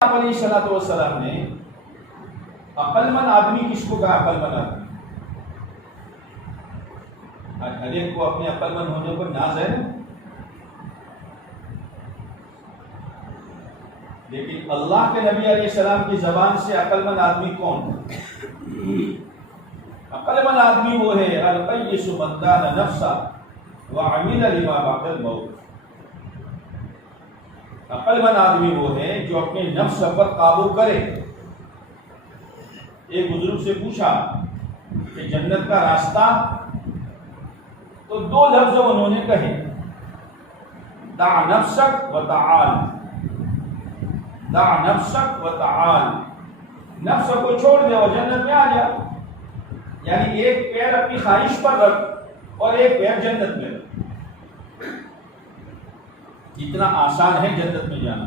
آپ علیہ الصلوۃ والسلام نے عقل مند آدمی کس کو کہا؟ عقل مند آدمی ہر ایک کو اپنے عقل مند ہونے پر ناز ہے، لیکن اللہ کے نبی علیہ السلام کی زبان سے عقل مند آدمی کون؟ عقل مند آدمی وہ ہے القیس من دان نفسہ وعمل لما بعد الموت۔ عقل مند آدمی وہ ہے جو اپنے نفس پر قابو کرے۔ ایک بزرگ سے پوچھا کہ جنت کا راستہ، تو دو لفظ انہوں نے کہے، دع نفسک و تعال، دع نفسک و تعال، نفس کو چھوڑ دے اور جنت میں آ جا۔ یعنی ایک پیر اپنی خواہش پر رکھ اور ایک پیر جنت میں رکھ۔ اتنا آسان ہے جنت میں جانا،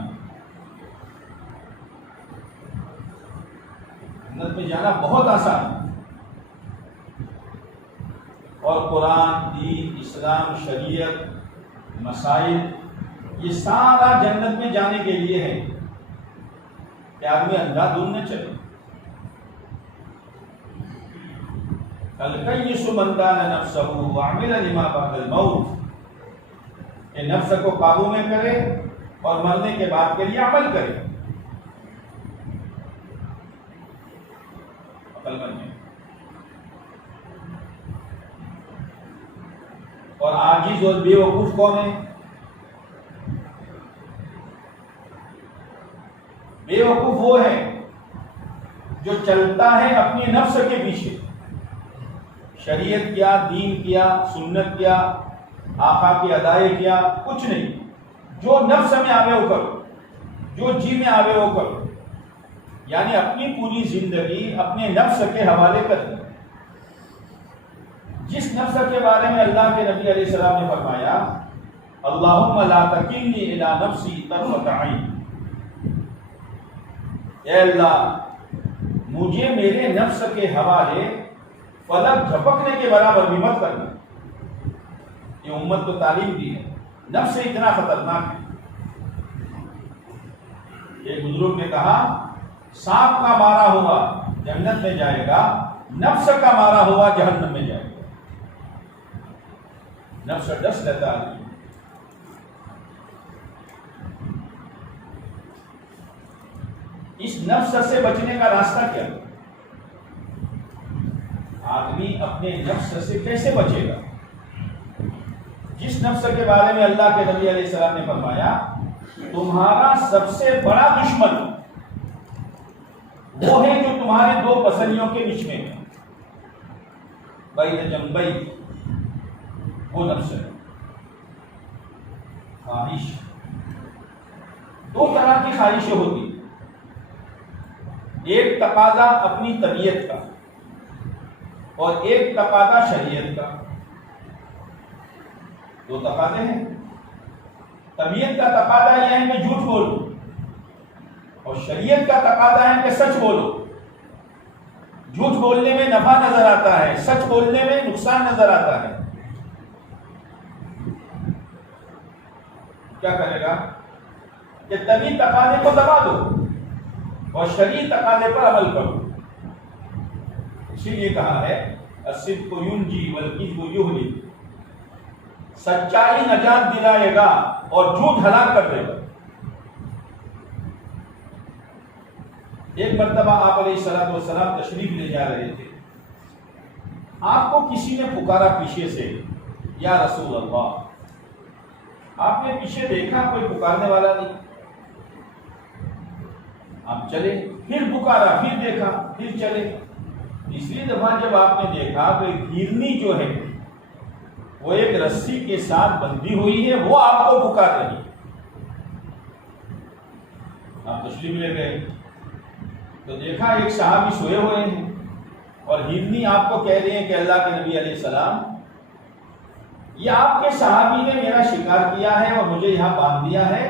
جنت میں جانا بہت آسان ہے۔ اور قرآن، دین، اسلام، شریعت، مسائل، یہ سارا جنت میں جانے کے لیے ہے کہ آدمی اندھا دھند نہ چلے۔ القیس من دان نفسہ وعمل لما بعد الموت، کہ نفس کو قابو میں کرے اور مرنے کے بعد کے لیے عمل کرے۔ عقل مند ہے۔ اور عاجز اور بے وقوف کون ہے؟ بے وقوف وہ ہے جو چلتا ہے اپنے نفس کے پیچھے، شریعت کیا، دین کیا، سنت کیا، آقا کی ادائے کیا، کچھ نہیں، جو نفس میں آوے وہ کرو، جو جی میں آوے وہ کرو، یعنی اپنی پوری زندگی اپنے نفس کے حوالے کر دی۔ جس نفس کے بارے میں اللہ کے نبی علیہ السلام نے فرمایا اللہم لا تکلنی الی نفسی طرفۃ عین، اے اللہ مجھے میرے نفس کے حوالے فلک جھپکنے کے برابر بھی مت کرنا۔ یہ امت کو تعلیم دی ہے، نفس اتنا خطرناک ہے۔ ایک بزرگ نے کہا سانپ کا مارا ہوا جنت میں جائے گا، نفس کا مارا ہوا جہنم میں جائے گا۔ نفس ڈس لیتا ہے۔ اس نفس سے بچنے کا راستہ کیا؟ آدمی اپنے نفس سے کیسے بچے گا؟ جس نفس کے بارے میں اللہ کے نبی علیہ السلام نے فرمایا تمہارا سب سے بڑا دشمن وہ ہے جو تمہارے دو پسلیوں کے بیچ میں ہے، بین جنبی، وہ نفس ہے۔ خواہش، دو طرح کی خواہشیں ہوتی، ایک تقاضا اپنی طبیعت کا اور ایک تقاضا شریعت کا۔ دو تقاضے ہیں۔ طبیعت کا تقاضا یہ ہے کہ جھوٹ بولو، اور شریعت کا تقاضا ہے کہ سچ بولو۔ جھوٹ بولنے میں نفع نظر آتا ہے، سچ بولنے میں نقصان نظر آتا ہے۔ کیا کرے گا کہ طبیعی تقاضے کو دبا دو اور شرعی تقاضے پر عمل کرو۔ اسی لیے کہا ہے الصدق ینجی والکذب یہلک، سچائی نجات دلائے گا اور جھوٹ ہلاک کر دے گا۔ ایک مرتبہ آپ علیہ الصلوۃ والسلام تشریف لے جا رہے تھے، آپ کو کسی نے پکارا پیچھے سے یا رسول اللہ۔ آپ نے پیچھے دیکھا کوئی پکارنے والا نہیں، آپ چلے، پھر پکارا، پھر دیکھا، پھر چلے۔ تیسری دفعہ جب آپ نے دیکھا تو ایک ہرنی جو ہے وہ ایک رسی کے ساتھ بندھی ہوئی ہے، وہ آپ کو پکار رہی ہے۔ آپ تشریف لے گئے تو دیکھا ایک صحابی سوئے ہوئے ہیں اور ہرنی آپ کو کہہ رہے ہیں کہ اللہ کے نبی علیہ السلام یہ آپ کے صحابی نے میرا شکار کیا ہے اور مجھے یہاں باندھ دیا ہے،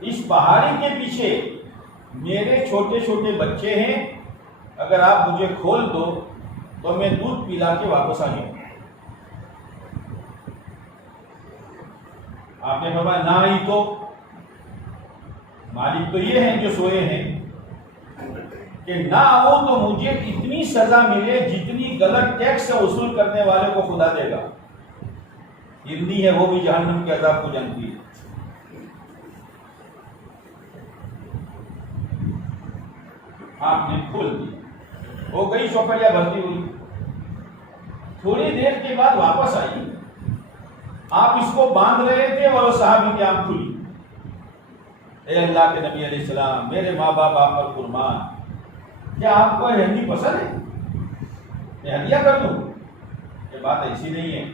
اس پہاڑی کے پیچھے میرے چھوٹے چھوٹے بچے ہیں، اگر آپ مجھے کھول دو تو میں دودھ پلا کے واپس آ جاؤں۔ آپ نے فرمایا نہ ہی تو مالک تو یہ ہیں جو سوئے ہیں کہ نہ آؤ تو مجھے اتنی سزا ملے جتنی غلط ٹیکس وصول کرنے والے کو خدا دے گا. ہرنی ہے وہ بھی جہنم کے عذاب کو جانتی ہے. آپ نے کھول دی, وہ گئی چوپڑیا بھرتی ہوئی, تھوڑی دیر کے بعد واپس آئی. آپ اس کو باندھ رہے تھے اور وہ صحابی کی آنکھ کھلی. اے اللہ کے نبی علیہ السلام, میرے ماں باپ آپ پر قربان, کیا آپ کو ہرنی پسند ہے؟ میں ہدیہ کر دوں؟ یہ بات ایسی نہیں ہے.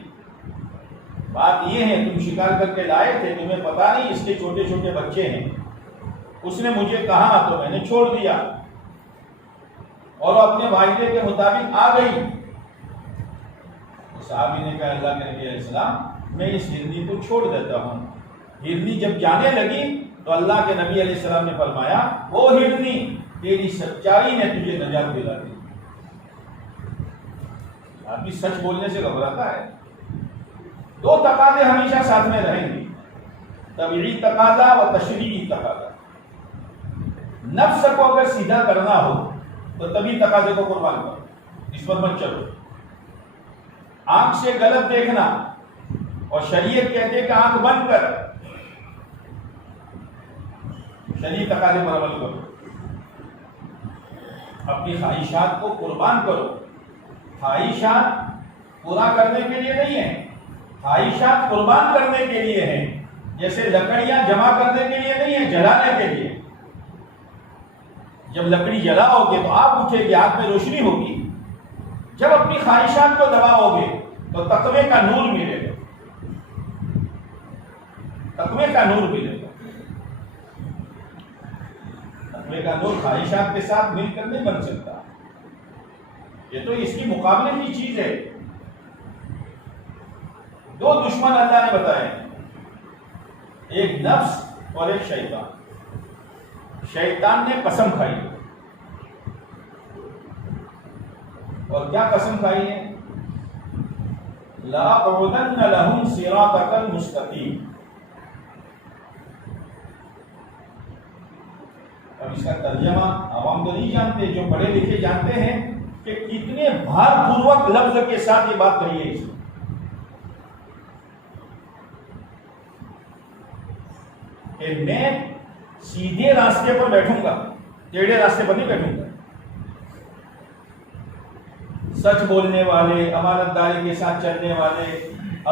بات یہ ہے تم شکار کر کے لائے تھے, تمہیں پتا نہیں اس کے چھوٹے چھوٹے بچے ہیں. اس نے مجھے کہا تو میں نے چھوڑ دیا اور اپنے وعدے کے مطابق آ گئی. صحابی نے کہا اللہ کے نبی علیہ السلام, میں اس ہرنی کو چھوڑ دیتا ہوں. ہرنی جب جانے لگی تو اللہ کے نبی علیہ السلام نے فرمایا, وہ ہرنی تیری سچائی نے تجھے نجات دلا دی. آدمی سچ بولنے سے گھبراتا ہے. دو تقاضے ہمیشہ ساتھ میں رہیں گے, طبیعی تقاضا و تشریعی تقاضا. نفس کو اگر سیدھا کرنا ہو تو طبیعی تقاضے کو قربان کرو, اس پر مت چلو. آنکھ سے غلط دیکھنا اور شریعت کہتے کہ آنکھ بند کر, شریعی تقاضے پر عمل کرو. اپنی خواہشات کو قربان کرو. خواہشات پورا کرنے کے لیے نہیں ہے, خواہشات قربان کرنے کے لیے ہیں. جیسے لکڑیاں جمع کرنے کے لیے نہیں ہے, جلانے کے لیے. جب لکڑی جلاؤ گے تو آگ اٹھے گی, آگ میں روشنی ہوگی. جب اپنی خواہشات کو دباؤ گے تو تقوی کا نور ملے گا, تقوی کا نور ملے گا. تقوی کا نور خواہشات کے ساتھ مل کر نہیں بن سکتا. یہ تو اس کی مقابلے کی چیز ہے. دو دشمن اللہ نے بتائے, ایک نفس اور ایک شیطان. شیطان نے قسم کھائی, اور کیا قسم کھائی ہے؟ لَأَقْعُدَنَّ لَهُمْ صِرَاطَكَ الْمُسْتَقِيمَ. اب اس کا ترجمہ عوام تو نہیں جانتے, جو پڑھے لکھے جانتے ہیں کہ کتنے بھار پوروک لفظ کے ساتھ یہ بات کہی ہے. اس کہ میں سیدھے راستے پر بیٹھوں گا, ٹیڑھے راستے پر نہیں بیٹھوں گا. سچ بولنے والے, امانت داری کے ساتھ چلنے والے,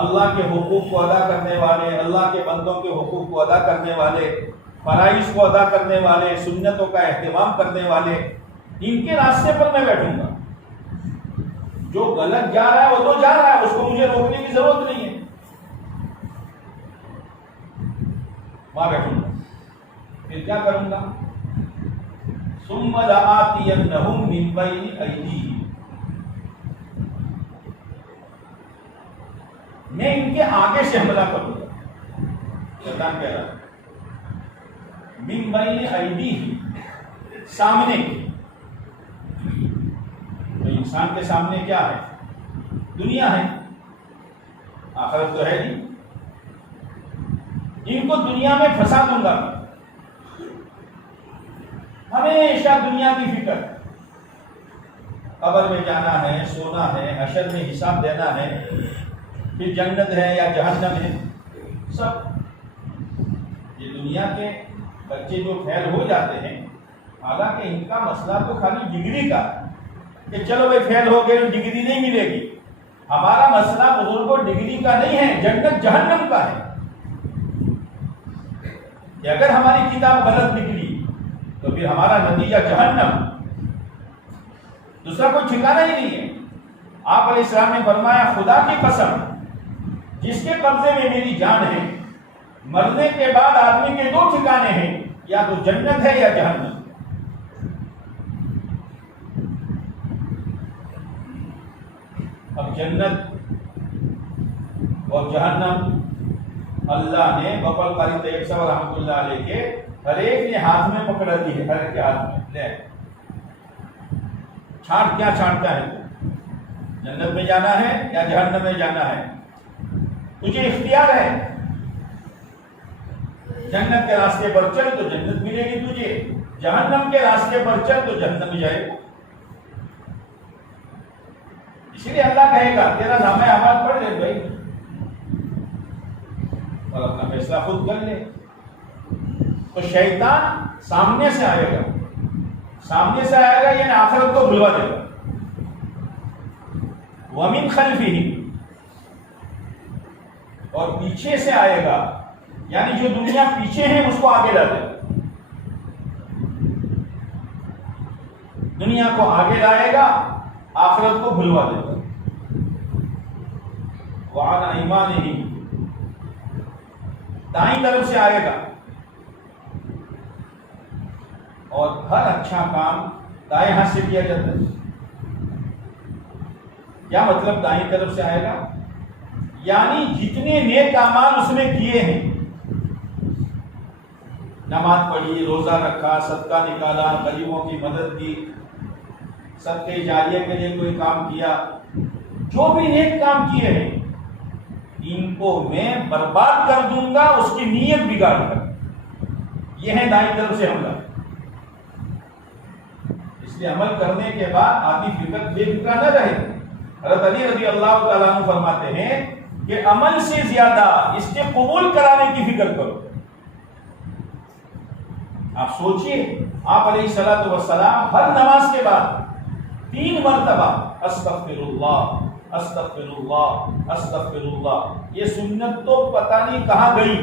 اللہ کے حقوق کو ادا کرنے والے, اللہ کے بندوں کے حقوق کو ادا کرنے والے, فرائض کو ادا کرنے والے, سنتوں کا اہتمام کرنے والے, ان کے راستے پر میں بیٹھوں گا. جو غلط جا رہا ہے وہ تو جا رہا ہے, اس کو مجھے روکنے کی ضرورت نہیں ہے, وہاں بیٹھوں گا. پھر کیا کروں گا؟ ثُمَّ لَآتِيَنَّهُم مِّن بَيْنِ أَيْدِيهِمْ, میں ان کے آگے سے حملہ کروں گا. شیطان کہہ رہا من بین ایدیہم, سامنے. تو انسان کے سامنے کیا ہے؟ دنیا ہے, آخرت تو ہے نہیں. ان کو دنیا میں پھنسا دوں گا. ہمیشہ دنیا کی فکر, قبر میں جانا ہے, سونا ہے, حشر میں حساب دینا ہے, پھر جنت ہے یا جہنم ہے, سب. یہ دنیا کے بچے جو فیل ہو جاتے ہیں, حالانکہ ان کا مسئلہ تو خالی ڈگری کا, کہ چلو بھائی فیل ہو گئے ڈگری نہیں ملے گی. ہمارا مسئلہ بزرگوں ڈگری کا نہیں ہے, جنت جہنم کا ہے. کہ اگر ہماری کتاب غلط نکلی تو پھر ہمارا نتیجہ جہنم, دوسرا کوئی ٹھکانہ ہی نہیں ہے. آپ علیہ السلام نے فرمایا, خدا کی قسم جس کے قبضے میں میری جان ہے, مرنے کے بعد آدمی کے دو ٹھکانے ہیں, یا تو جنت ہے یا جہنم. اب جنت اور جہنم اللہ نے بقول قاری طیب صاحب رحمۃ اللہ علیہ کے ہر ایک نے ہاتھ میں پکڑا دی ہے, ہر ایک کے ہاتھ میں. لے چھانٹ, کیا چھانٹتا ہے تو جنت میں جانا ہے یا جہنم میں جانا ہے, تجھے اختیار ہے. جنت کے راستے پر چل تو جنت ملے گی تجھے، جہنم کے راستے پر چل تو جہنم میں جائے گا۔ اسی لیے اللہ کہے گا تیرا نامہ اعمال پڑھ لے بھائی اور اپنا فیصلہ خود کر لے۔ تو شیطان سامنے سے آئے گا، یعنی آخرت کو بھلوا دے گا۔ وَمِنْ خَلْفِهِ، اور پیچھے سے آئے گا، یعنی جو دنیا پیچھے ہے اس کو آگے لا دے گا، دنیا کو آگے لائے گا، آخرت کو بھلوا دے گا۔ وَعَنْ أَيْمَانِهِمْ، دائیں طرف سے آئے گا، اور ہر اچھا کام دائیں ہاتھ سے کیا جاتا ہے۔ کیا مطلب دائیں طرف سے آئے گا؟ یعنی جتنے نیک اعمال اس نے کیے ہیں، نماز پڑھی، روزہ رکھا، صدقہ نکالا، غریبوں کی مدد کی، صدقہ جاریہ کے لیے کوئی کام کیا، جو بھی نیک کام کیے ہیں ان کو میں برباد کر دوں گا اس کی نیت بگاڑ کر۔ یہ ہے دائیں طرف سے حملہ۔ اس لیے عمل کرنے کے بعد آدمی بے فکر نہ رہے۔ حضرت علی رضی اللہ تعالیٰ عنہ فرماتے ہیں کہ عمل سے زیادہ اس کے قبول کرانے کی فکر کرو۔ آپ سوچئے آپ علیہ الصلوۃ والسلام ہر نماز کے بعد 3 مرتبہ استغفر اللہ استغفر اللہ استغفر اللہ، یہ سنت تو پتہ نہیں کہاں گئی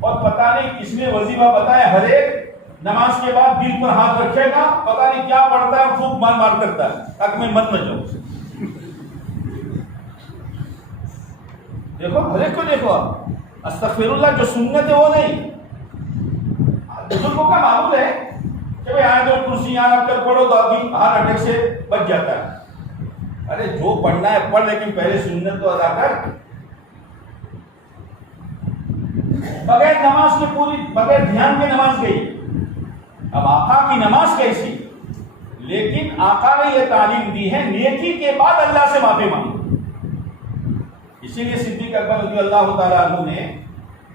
اور پتہ نہیں کس نے وظیفہ بتایا۔ ہر ایک نماز کے بعد دل پر ہاتھ رکھے گا، پتہ نہیں کیا پڑھتا ہے، خوب مار مار کرتا ہے تاکہ میں مت نہ جاؤں۔ دیکھو ہر ایک کو دیکھو، آپ استغفر اللہ جو سنت ہے وہ نہیں۔ بزرگوں کا معمول ہے کہ بھائی آئے تو کرسی یہاں رکھ کر پڑھو تو آدمی ہارٹ اٹیک سے بچ جاتا ہے۔ ارے جو پڑھنا ہے پڑھ، لیکن پہلے سنت تو ادا کر۔ بغیر نماز کے پوری، بغیر دھیان کے نماز گئی۔ اب آقا کی نماز کیسی؟ لیکن آقا نے یہ تعلیم دی ہے نیکی کے بعد اللہ سے معافی مانگو۔ اسی لیے صدیق اکبر رضی اللہ تعالیٰ عنہ نے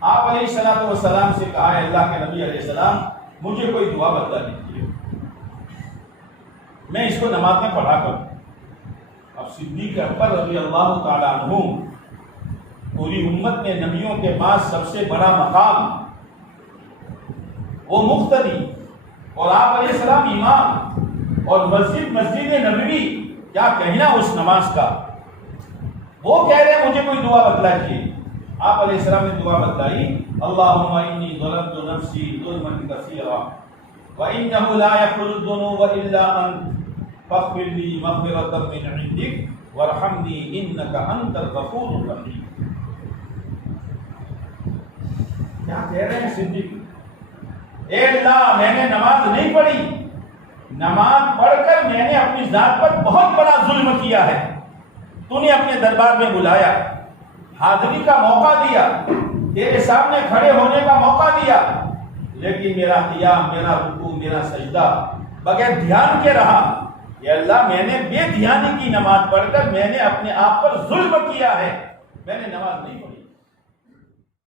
آپ علیہ الصلوۃ والسلام سے کہا ہے اللہ کے نبی علیہ السلام مجھے کوئی دعا بتلا دیجیے، میں اس کو نماز میں پڑھا کروں۔ اب صدیق اکبر رضی اللہ تعالیٰ عنہ، پوری امت میں نبیوں کے پاس سب سے بڑا مقام، وہ مقتدی اور آپ علیہ السلام امام، اور مسجد نبوی، کیا کہنا اس نماز کا۔ وہ کہہ رہے ہیں مجھے کوئی دعا بتلائیے۔ آپ علیہ السلام نے دعا بتلائی، اللہم انی ظلمت نفسی ظلما کثیرا وانہ لا یغفر الذنوب الا انت فاغفر لی مغفرۃ من عندک وارحمنی انک انت الغفور الرحیم۔ کیا کہہ رہے ہیں صدیق؟ اے اللہ میں نے نماز نہیں پڑھی، نماز پڑھ کر میں نے اپنی ذات پر بہت بڑا ظلم کیا ہے، تو نے اپنے دربار میں بلایا، حاضری کا موقع دیا، تیرے سامنے کھڑے ہونے کا موقع دیا، لیکن میرا قیام، میرا رکوع، میرا سجدہ بغیر دھیان کے رہا۔ اے اللہ میں نے بے دھیانی کی نماز پڑھ کر میں نے اپنے آپ پر ظلم کیا ہے، میں نے نماز نہیں پڑھی۔